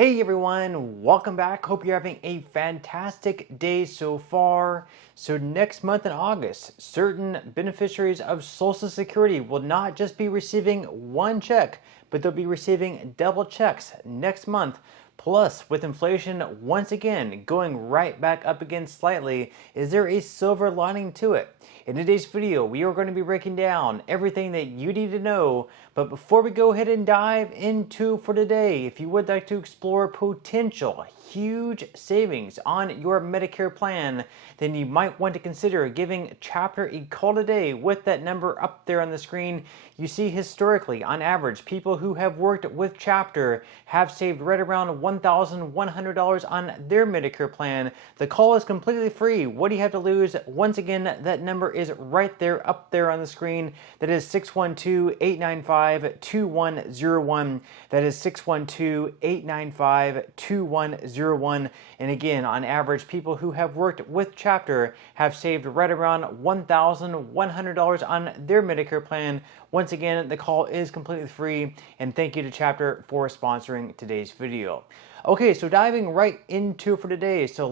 Hey everyone, welcome back. Hope you're having a fantastic day so far. So next month in August, certain beneficiaries of Social Security will not just be receiving one check, but they'll be receiving double checks next month. Plus, with inflation once again going right back up again slightly, is there a silver lining to it? In today's video, we are going to be breaking down everything that you need to know. But before we go ahead and dive into for today, if you would like to explore potential huge savings on your Medicare plan, then you might want to consider giving Chapter a call today with that number up there on the screen. You see, historically, on average, people who have worked with Chapter have saved right around $1,100 on their Medicare plan. The call is completely free. What do you have to lose? Once again, that number is right there up there on the screen. That is 612-895-2101. That is 612-895-2101. And again, on average, people who have worked with Chapter have saved right around $1,100 on their Medicare plan. Once again, the call is completely free, and thank you to Chapter for sponsoring today's video. Okay, so diving right into for today. So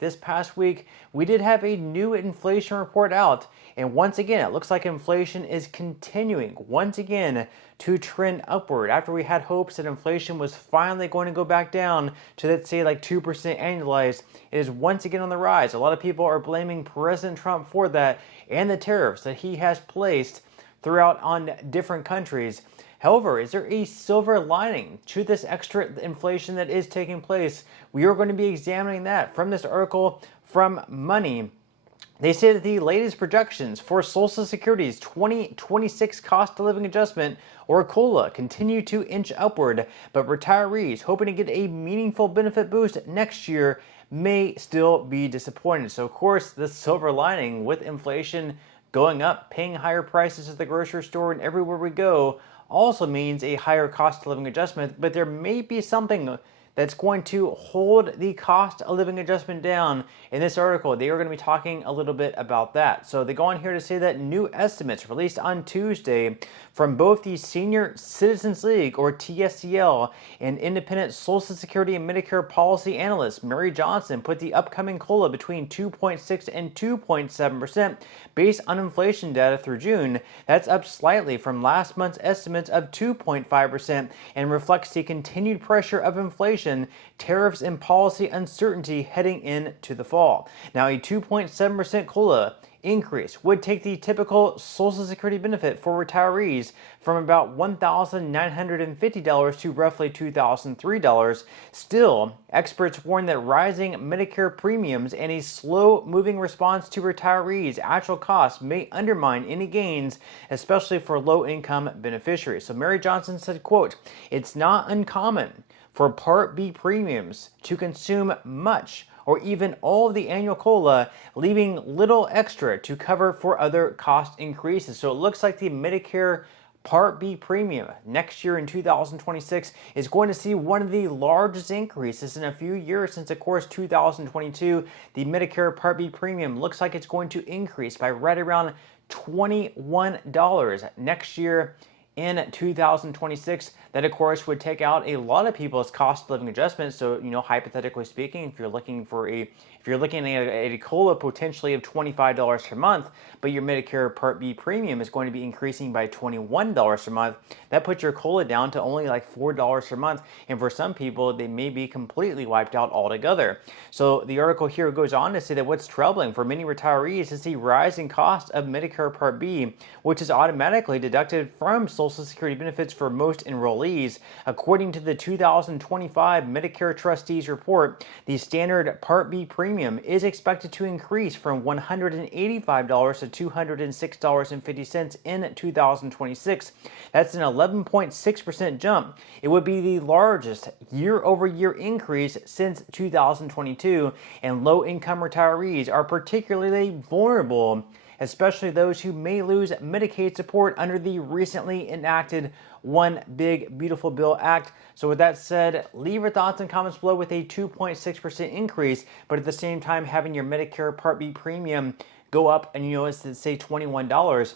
this past week, we did have a new inflation report out. And once again, it looks like inflation is continuing once again to trend upward. After we had hopes that inflation was finally going to go back down to, let's say, like 2% annualized, it is once again on the rise. A lot of people are blaming President Trump for that and the tariffs that he has placed throughout on different countries. However, is there a silver lining to this extra inflation that is taking place? We are going to be examining that from this article from Money. They say that the latest projections for Social Security's 2026 cost of living adjustment, or COLA, continue to inch upward, but retirees hoping to get a meaningful benefit boost next year may still be disappointed. So, of course, the silver lining with inflation going up, paying higher prices at the grocery store and everywhere we go, also means a higher cost of living adjustment, but there may be something that's going to hold the cost of living adjustment down. In this article, they are going to be talking a little bit about that. So they go on here to say that new estimates released on Tuesday from both the Senior Citizens League, or TSCL, and independent Social Security and Medicare policy analyst Mary Johnson put the upcoming COLA between 2.6 and 2.7% based on inflation data through June. That's up slightly from last month's estimates of 2.5% and reflects the continued pressure of inflation, tariffs, and policy uncertainty heading into the fall. Now, a 2.7% COLA increase would take the typical Social Security benefit for retirees from about $1,950 to roughly $2,003. Still, experts warn that rising Medicare premiums and a slow-moving response to retirees' actual costs may undermine any gains, especially for low-income beneficiaries. So Mary Johnson said, quote, "It's not uncommon for Part B premiums to consume much or even all of the annual COLA, leaving little extra to cover for other cost increases." So it looks like the Medicare Part B premium next year in 2026 is going to see one of the largest increases in a few years since, of course, 2022. The Medicare Part B premium looks like it's going to increase by right around $21 next year in 2026. That, of course, would take out a lot of people's cost of living adjustments. So, hypothetically speaking, if you're looking at a COLA potentially of $25 per month, but your Medicare Part B premium is going to be increasing by $21 per month, that puts your COLA down to only like $4 per month. And for some people, they may be completely wiped out altogether. So the article here goes on to say that what's troubling for many retirees is the rising cost of Medicare Part B, which is automatically deducted from Social Security benefits for most enrollees. According to the 2025 Medicare Trustees Report, the standard Part B premium is expected to increase from $185 to $206.50 in 2026. That's an 11.6% jump. It would be the largest year-over-year increase since 2022, and low-income retirees are particularly vulnerable, especially those who may lose Medicaid support under the recently enacted One Big Beautiful Bill Act. So with that said, leave your thoughts and comments below with a 2.6% increase, but at the same time having your Medicare Part B premium go up and, let's say $21.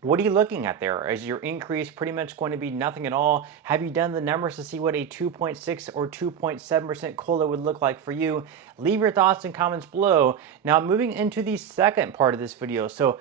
What are you looking at there? Is your increase pretty much going to be nothing at all? Have you done the numbers to see what a 2.6 or 2.7% COLA would look like for you? Leave your thoughts and comments below. Now, moving into the second part of this video. So,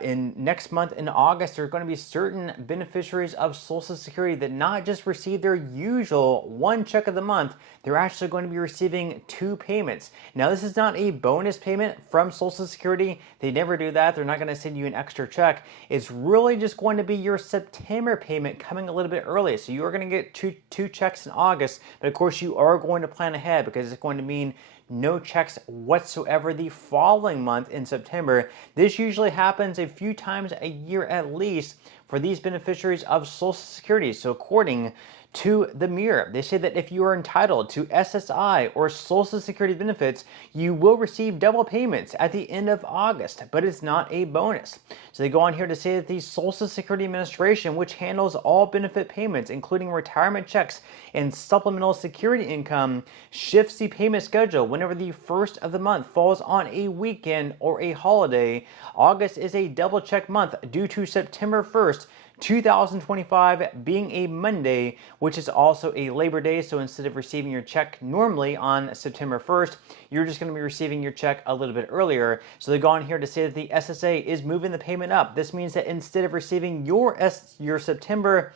in next month in August, there are going to be certain beneficiaries of Social Security that not just receive their usual one check of the month, they're actually going to be receiving two payments. Now, this is not a bonus payment from Social Security. They never do that. They're not going to send you an extra check. It's really just going to be your September payment coming a little bit early. So you are going to get two checks in August, but of course you are going to plan ahead because it's going to mean no checks whatsoever the following month in September. This usually happens a few times a year at least for these beneficiaries of Social Security. So according to the Mirror, they say that if you are entitled to SSI or Social Security benefits, you will receive double payments at the end of August, but it's not a bonus. So they go on here to say that the Social Security Administration, which handles all benefit payments, including retirement checks and supplemental security income, shifts the payment schedule whenever the first of the month falls on a weekend or a holiday. August is a double check month due to September 1st, 2025 being a Monday, which is also a Labor Day. So instead of receiving your check normally on September 1st, you're just going to be receiving your check a little bit earlier. So they go on here to say that the SSA is moving the payment up. This means that instead of receiving your September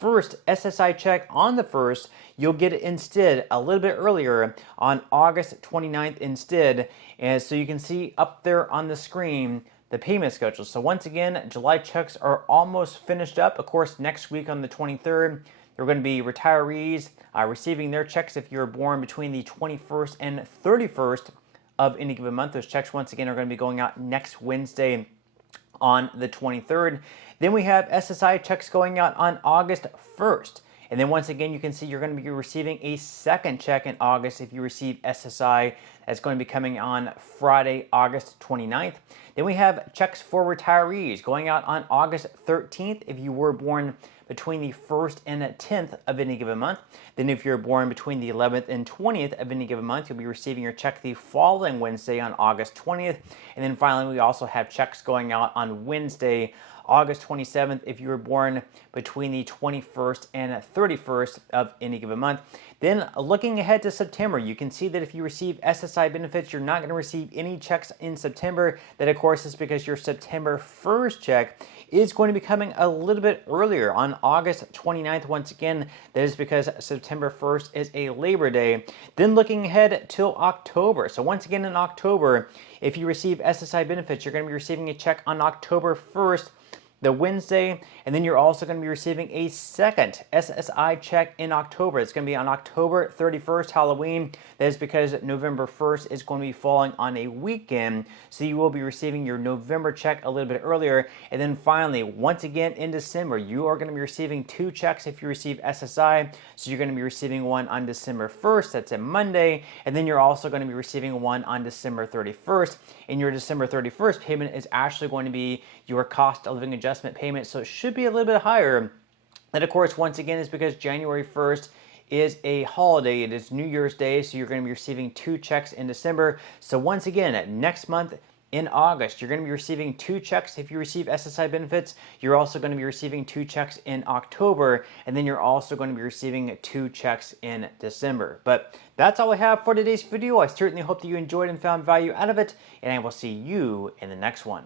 1st SSI check on the 1st, you'll get it instead a little bit earlier on August 29th instead. And so you can see up there on the screen the payment schedule. So once again, July checks are almost finished up. Of course, next week on the 23rd, there are going to be retirees receiving their checks if you were born between the 21st and 31st of any given month. Those checks, once again, are going to be going out next Wednesday on the 23rd. Then we have SSI checks going out on August 1st. And then once again, you can see you're going to be receiving a second check in August if you receive SSI. That's going to be coming on Friday, August 29th. Then we have checks for retirees going out on August 13th if you were born between the 1st and 10th of any given month. Then if you're born between the 11th and 20th of any given month, you'll be receiving your check the following Wednesday on August 20th. And then finally, we also have checks going out on Wednesday, August 27th, if you were born between the 21st and 31st of any given month. Then looking ahead to September, you can see that if you receive SSI benefits, you're not going to receive any checks in September. That, of course, is because your September 1st check is going to be coming a little bit earlier on August 29th. Once again, that is because September 1st is a Labor Day. Then looking ahead till October. So once again in October, if you receive SSI benefits, you're going to be receiving a check on October 1st, the Wednesday, and then you're also going to be receiving a second SSI check in October. It's going to be on October 31st, Halloween. That is because November 1st is going to be falling on a weekend, so you will be receiving your November check a little bit earlier. And then finally, once again in December, you are going to be receiving two checks if you receive SSI. So you're going to be receiving one on December 1st, that's a Monday, and then you're also going to be receiving one on December 31st. And your December 31st payment is actually going to be your cost of living adjustment payment, so it should be a little bit higher. And of course, once again, is because January 1st is a holiday. It is New Year's Day, so you're going to be receiving two checks in December. So once again, next month in August, you're going to be receiving two checks if you receive SSI benefits. You're also going to be receiving two checks in October, and then you're also going to be receiving two checks in December. But that's all I have for today's video. I certainly hope that you enjoyed and found value out of it, and I will see you in the next one.